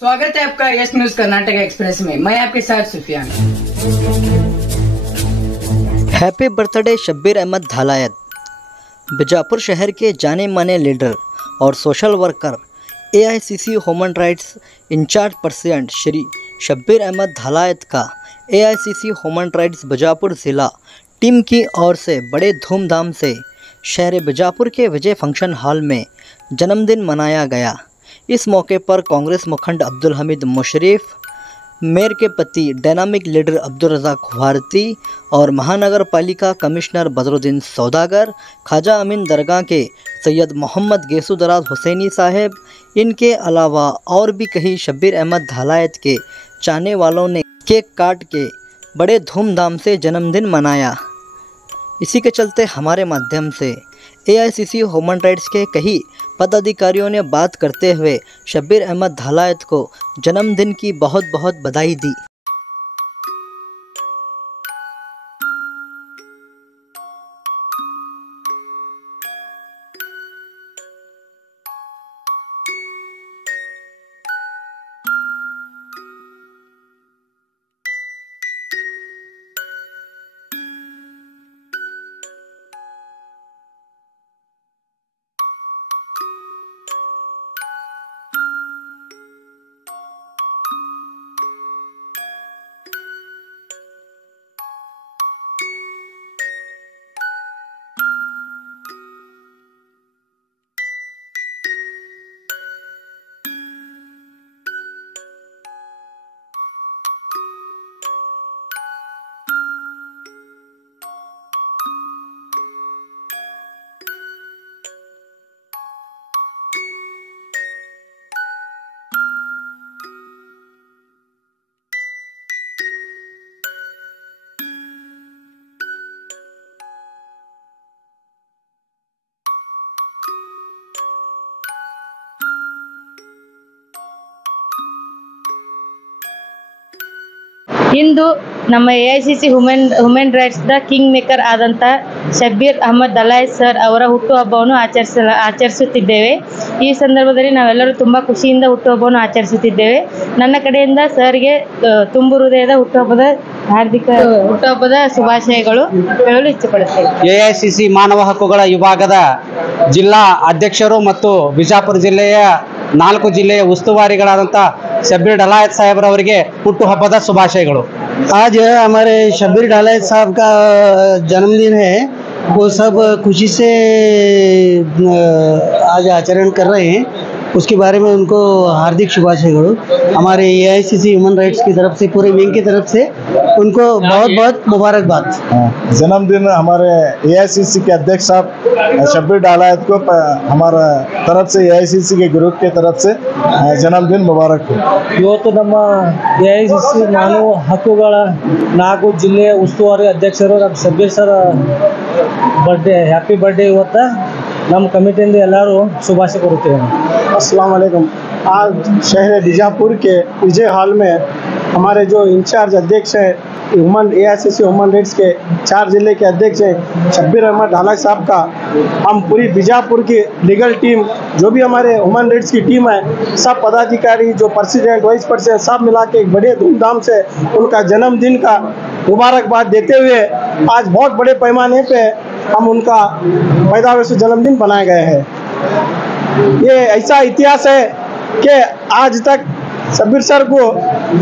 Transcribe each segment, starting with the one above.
स्वागत है आपका यस न्यूज कर्नाटक एक्सप्रेस में। मैं आपके साथ सुफियान। Happy birthday Shabbir Ahmed Dhalayat. बीजापुर शहर के जाने माने लीडर और social worker AICC human rights incharge president Shri Shabbir Ahmed Dhalayat का एआईसीसी ह्यूमन राइट्स बीजापुर ज़िला टीम की ओर से बड़े धूमधाम से शहर बीजापुर के विजय फंक्शन हॉल में जन्मदिन मनाया गया। इस मौके पर कांग्रेस मुखंड अब्दुल हमीद मुशर्रफ, मेयर के पति डायनामिक लीडर अब्दुल रज़ाक भारती और महानगर पालिका कमिश्नर बदरुद्दीन सौदागर, ख्वाजा अमीन दरगाह के सैयद मोहम्मद गेसुदराज हुसैनी साहब, इनके अलावा और भी कई शब्बीर अहमद धालायत के चाहने वालों ने केक काट के बड़े धूमधाम से जन्मदिन मनाया। इसी के चलते हमारे माध्यम से एआईसीसी ह्यूमन राइट्स के कई पदाधिकारियों ने बात करते हुए शब्बीर अहमद धालायत को जन्मदिन की बहुत बहुत बधाई दी। ಇಂದು ನಮ್ಮ AICC human rights the king maker ಆದಂಥ ಶಬ್ಬೀರ್ ಅಹಮದ್ ಧಾಲಾಯತ್ ಸರ್ ಅವರ ಹುಟ್ಟುಹಬ್ಬವನ್ನು ಆಚರಿಸುತ್ತಿದ್ದೇವೆ। ಈ ಸಂದರ್ಭದಲ್ಲಿ ನಾವೆಲ್ಲರೂ ತುಂಬ ಖುಷಿಯಿಂದ ಹುಟ್ಟುಹಬ್ಬವನ್ನು ಆಚರಿಸುತ್ತಿದ್ದೇವೆ। ನನ್ನ ಕಡೆಯಿಂದ ಸರ್ಗೆ ತುಂಬು ಹೃದಯದ ಹುಟ್ಟುಹಬ್ಬದ ಶುಭಾಶಯಗಳು ಹೇಳಲು ಇಚ್ಛೆಪಡುತ್ತೇವೆ। ಎಐಸಿಸಿ ಮಾನವ ಹಕ್ಕುಗಳ ವಿಭಾಗದ ಜಿಲ್ಲಾ ಅಧ್ಯಕ್ಷರು ಮತ್ತು ಬಿಜಾಪುರ ಜಿಲ್ಲೆಯ 4 ಜಿಲ್ಲೆಯ ಉಸ್ತುವಾರಿಗಳಾದಂಥ शब्बीर धालायत साहब रवರಿಗೆ ಹುಟ್ಟುಹಬ್ಬದ ಶುಭಾಶಯಗಳು। आज हमारे शब्बीर धालायत साहब का जन्मदिन है, वो सब खुशी से आज आचरण कर रहे हैं। उसके बारे में उनको हार्दिक शुभाशयಗಳು। हमारे एआईसीसी ह्यूमन राइट्स की तरफ से, पूरे विंग की तरफ से उनको बहुत बहुत मुबारकबाद। जन्मदिन हमारे एआईसीसी के अध्यक्ष साहब शब्बीर धालायत को हमारा तरफ से, एआईसीसी के ग्रुप के तरफ से जन्मदिन मुबारक हो। ಇವತ್ತು ನಮ್ಮ ಎಐಸಿಸಿ ಮಾನವ ಹಕ್ಕುಗಳ 4 ಜಿಲ್ಲೆಯ ಉಸ್ತುವಾರಿ ಅಧ್ಯಕ್ಷರು ನಮ್ಮ Shabbir sir birthday, happy birthday. ಇವತ್ತು ನಮ್ಮ ಕಮಿಟಿಯಿಂದ ಎಲ್ಲರೂ ಶುಭಾಶಯ ಕೋರುತ್ತೇವೆ। अस्सलाम वालेकुम। आज शहर बीजापुर के विजय हॉल में हमारे जो इंचार्ज अध्यक्ष हैं एआईसीसी ह्यूमन राइट्स के 4 जिले के अध्यक्ष हैं शब्बीर अहमद धालायत साहब का, हम पूरी बीजापुर की लीगल टीम, जो भी हमारे ह्यूमन राइट्स की टीम है, सब पदाधिकारी, जो प्रेसिडेंट, वाइस प्रेसिडेंट, सब मिला के एक बड़े धूमधाम से उनका जन्मदिन का मुबारकबाद देते हुए आज बहुत बड़े पैमाने पे हम उनका पैदाइश जन्मदिन बनाए गए हैं। ये ऐसा इतिहास है कि आज तक शब्बीर सर को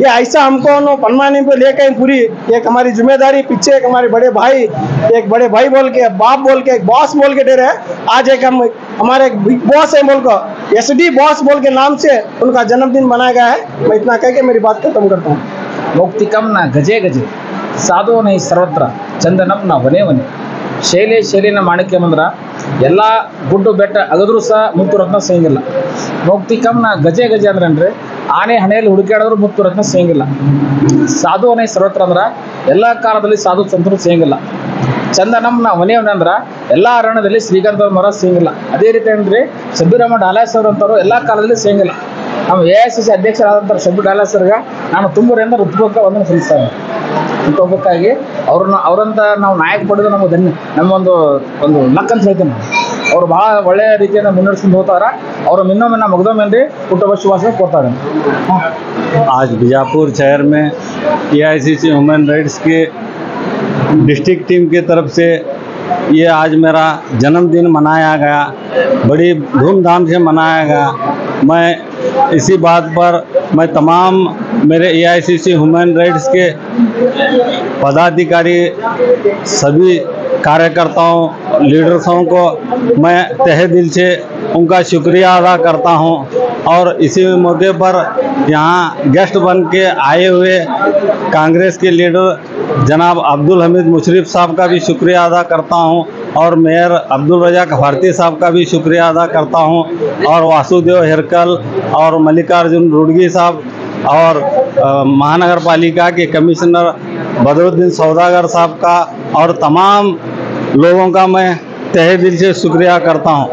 ये ऐसा हमको पैमाने पे लेकर पूरी एक हमारी जिम्मेदारी, पीछे एक हमारे बड़े भाई बोल के, बाप बोल के, एक बॉस बोल के दे रहे हैं। आज एक हमारे एक बिग बॉस है बोल को एसडी बॉस बोल के नाम से उनका जन्मदिन मनाया गया है। मैं इतना कह के मेरी बात खत्म करता हूँ। ಮೌಕ್ತಿಕಂನ ಗಜೆ ಗಜೆ ಸಾಧೋನೈ ಸರ್ವತ್ರ ಚಂದನಂನ ವನೆ ವನೆ ಶೈಲೆ ಶೈಲಿನ ಮಾಣಿಕ್ಯಮಂದ್ರ ಎಲ್ಲ ಗುಡ್ಡು ಬೆಟ್ಟ ಅಗದ್ರೂ ಸಹ ಮುತ್ತು ರತ್ನ ಸಿಗಂಗಿಲ್ಲ। ಮೌಕ್ತಿಕಂನ ಗಜೆ ಗಜೆ ಅಂದ್ರೆ ಆನೆ ಹಣೆಯಲ್ಲಿ ಹುಡುಕಾಡಿದ್ರು ಮುತ್ತು ರತ್ನ ಸಿಗಂಗಿಲ್ಲ। ಸಾಧುವನೇ ಸರ್ವತ್ರ ಅಂದ್ರೆ ಎಲ್ಲ ಕಾಲದಲ್ಲಿ ಸಾಧು ಸಂತರು ಸಿಗಂಗಿಲ್ಲ। ಚಂದನಂನ ವನೆಯವನೆ ಅಂದ್ರೆ ಎಲ್ಲ ಅರಣ್ಯದಲ್ಲಿ ಶ್ರೀಗಂಧದ ಮರ ಸಿಗಂಗಿಲ್ಲ। ಅದೇ ರೀತಿ ಅಂದ್ರೆ ಶಬ್ಬೀರ್ ಅಹಮದ್ ಧಾಲಾಯತ್ ಸರ್ ಅಂತವರು ಎಲ್ಲ ಕಾಲದಲ್ಲಿ ಸಿಗಂಗಿಲ್ಲ। ನಮ್ಮ ಎಐಸಿಸಿ ಅಧ್ಯಕ್ಷರಾದಂಥ ಶಬ್ಬೀರ್ ಧಾಲಾಯತ್ ಸರ್ಗೆ ನಾನು ತುಂಬರಿಂದ ಹೃತ್ಪೂರ್ವಕ ವಂದನೆ ಸಲ್ಲಿಸ್ತೇನೆ। ಹುಟ್ಟುಹಬ್ಬಕ್ಕಾಗಿ ಅವರಂತ ನಾವು ನಾಯಕ ಪಡೆದು ನಮಗೆ ನಮ್ಮ ಒಂದು ಲಕ್ ಅಂತ ಹೇಳ್ತೇನೆ। ಅವರು ಭಾಳ ಒಳ್ಳೆಯ ರೀತಿಯಿಂದ ಮುನ್ನಡೆಸ್ಕೊಂಡು ಹೋಗ್ತಾರ। ಅವರು ಇನ್ನೊಮ್ಮೆ ಮಗದೊಮ್ಮೆ ಹುಟ್ಟುಹಬ್ಬ ಶುಭಾಶಯ ಕೋರ್ತಾರೆ. आज बीजापुर शहर में एआईसीसी ह्यूमन राइट्स के डिस्ट्रिक्ट टीम की तरफ से ये आज मेरा जन्मदिन मनाया गया, बड़ी धूमधाम से मनाया गया। मैं इसी बात पर मैं तमाम मेरे एआईसीसी ह्यूमन राइट्स के पदाधिकारी, सभी कार्यकर्ताओं, लीडर्सों को मैं तहे दिल से उनका शुक्रिया अदा करता हूं। और इसी मौके पर यहाँ गेस्ट बन के आए हुए कांग्रेस के लीडर जनाब अब्दुल हमीद मुशर्रफ साहब का भी शुक्रिया अदा करता हूं और मेयर अब्दुल रज़ाक भारती साहब का भी शुक्रिया अदा करता हूं और वासुदेव हिरकल और मल्लिकार्जुन रुड़गी साहब और महानगर पालिका के कमिश्नर बदरुद्दीन सौदागर साहब का और तमाम लोगों का मैं तहे दिल से शुक्रिया करता हूं।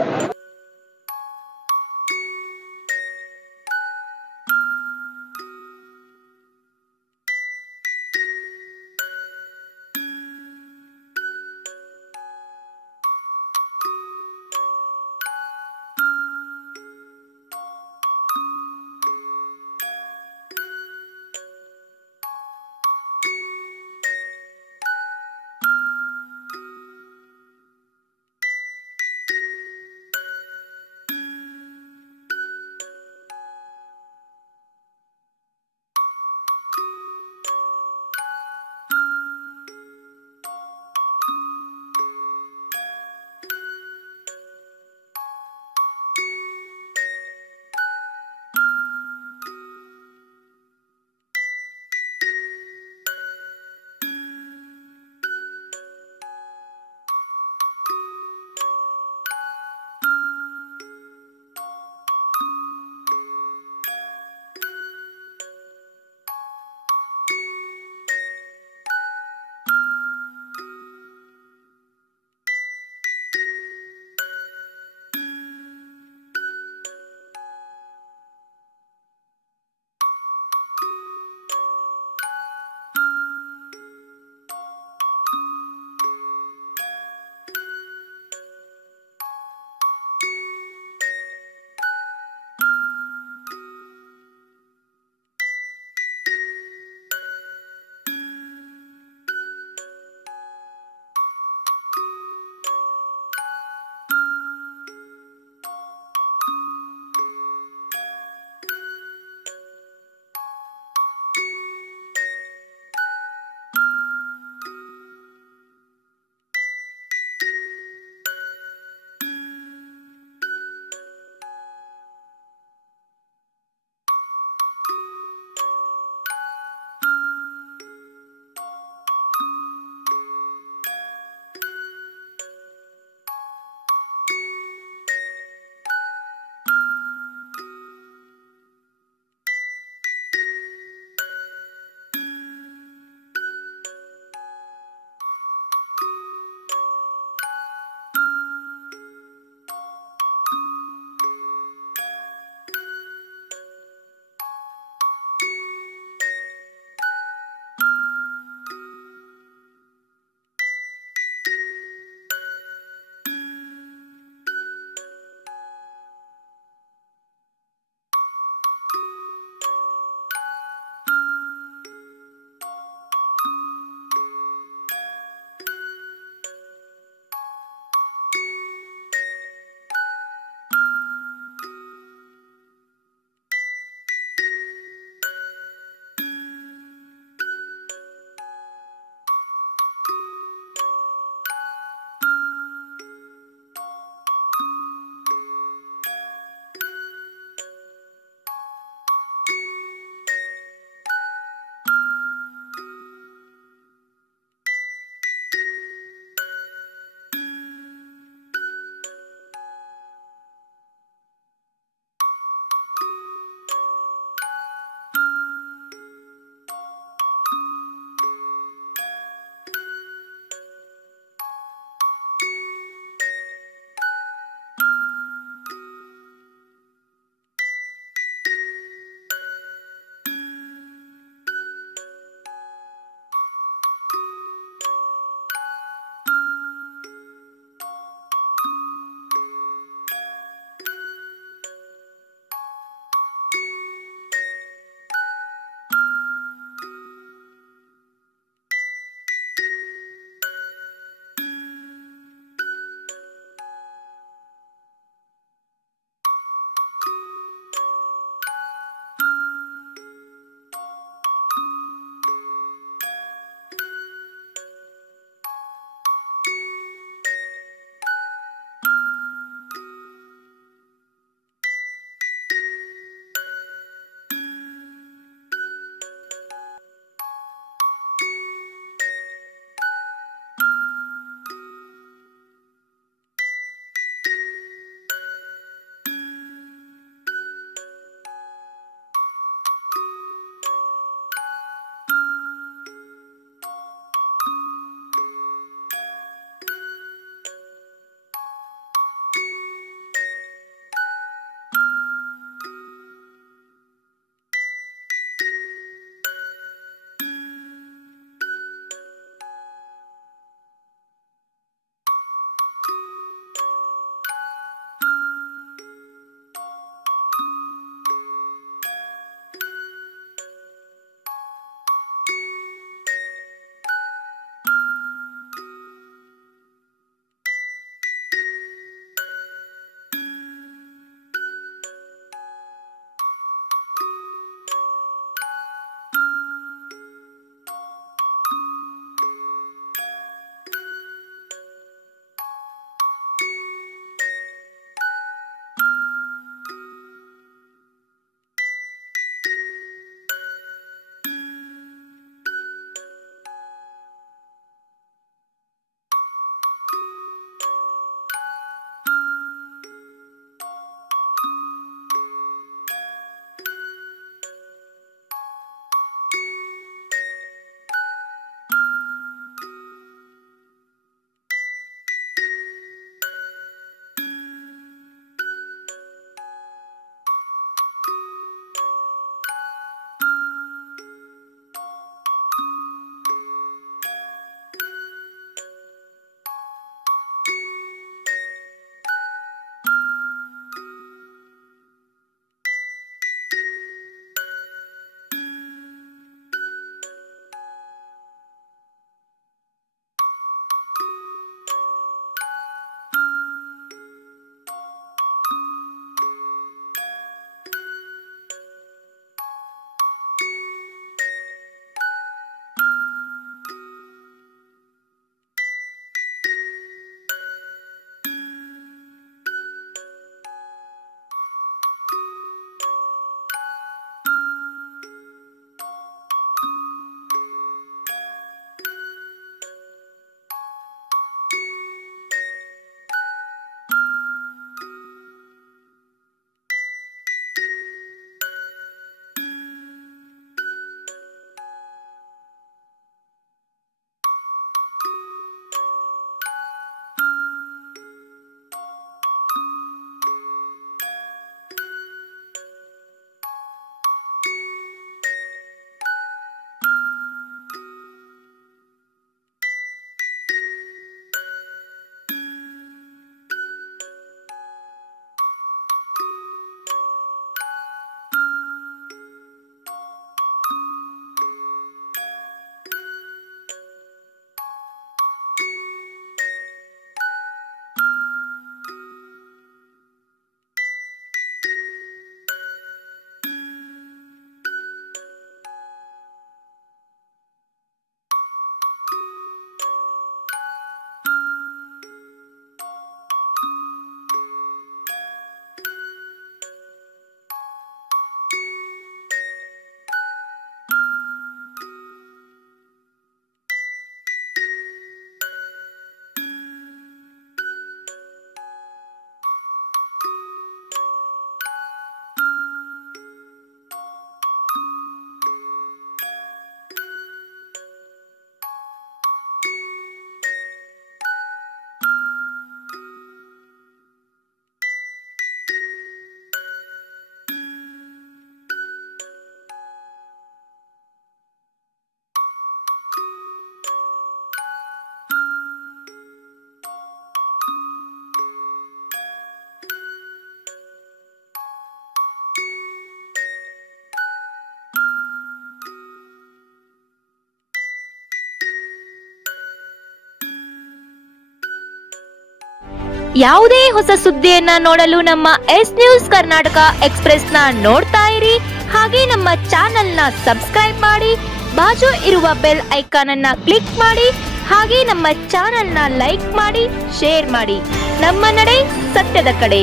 ಯಾವುದೇ ಹೊಸ ಸುದ್ದಿಯನ್ನ ನೋಡಲು ನಮ್ಮ ಎಸ್ ನ್ಯೂಸ್ ಕರ್ನಾಟಕ ಎಕ್ಸ್ಪ್ರೆಸ್ ನ ನೋಡ್ತಾ ಇರಿ. ಹಾಗೆ ನಮ್ಮ ಚಾನೆಲ್ ನ ಸಬ್ಸ್ಕ್ರೈಬ್ ಮಾಡಿ, ಬಾಜು ಇರುವ ಬೆಲ್ ಐಕಾನ್ ಅನ್ನ ಕ್ಲಿಕ್ ಮಾಡಿ. ಹಾಗೆ ನಮ್ಮ ಚಾನೆಲ್ ನ ಲೈಕ್ ಮಾಡಿ, ಶೇರ್ ಮಾಡಿ. ನಮ್ಮ ನಡೆ ಸತ್ಯದ ಕಡೆ.